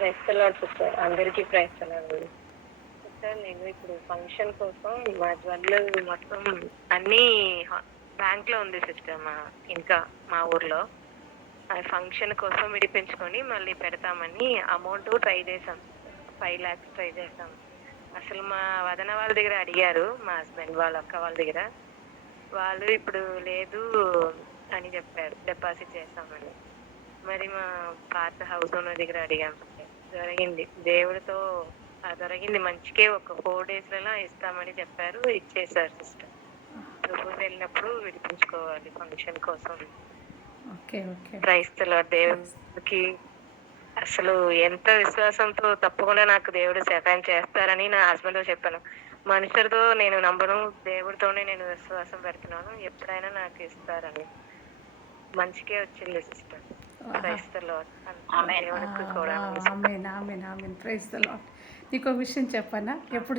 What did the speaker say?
Praise the lord sister. అందరికీ praise the lord అండి. Sister నేను ఇప్పుడు ఫంక్షన్ కోసం మా జ్యువెల్లరీ మొత్తం అన్నీ బ్యాంక్‌లో ఉంది సిస్టర్ ఇంకా మా ఊర్లో. ఆ ఫంక్షన్ కోసం విడిపించుకొని మళ్ళీ పెడతామని అమౌంట్ ట్రై చేసాం సిస్టర్. 5,00,000 ట్రై చేసాం. అసలు మా వదిన వాళ్ళ దగ్గర అడిగారు. మా హస్బెండ్ వాళ్ళ అక్క వాళ్ళ దగ్గర. వాళ్ళు ఇప్పుడు లేదు అని చెప్పారు. డిపాజిట్ చేస్తామని. మరి మా పాత హౌస్ ఓనర్ దగ్గర అడిగాం సిస్టర్. జరిగింది. దేవుడితో జరిగింది మంచికే. ఒక 4 డేస్‌లలో ఇస్తామని చెప్పారు. ఇచ్చేసారు సిస్టర్. ప్రపోజ్ వెళ్ళినప్పుడు విడిపించుకోవాలి ఫంక్షన్ కోసం. Okay okay. Praise the lord. దేవుడికి అసలు ఎంత విశ్వాసంతో తప్పకుండా నాకు దేవుడు సహాయం చేస్తారని నా హస్బెండ్‌తో చెప్పాను. మనుషులతో నేను నమ్మను. దేవుడితోనే నేను విశ్వాసం పెడుతున్నాను. ఎప్పుడైనా నాకు ఇస్తారని. మంచికే వచ్చింది సిస్టర్. ఆహా! Praise the lord. దేవునికి కూడా వావ్! వందనాలు. Amen. Amen. Amen. Praise the lord. నీకో విషయం చెప్పనా? ఎప్పుడు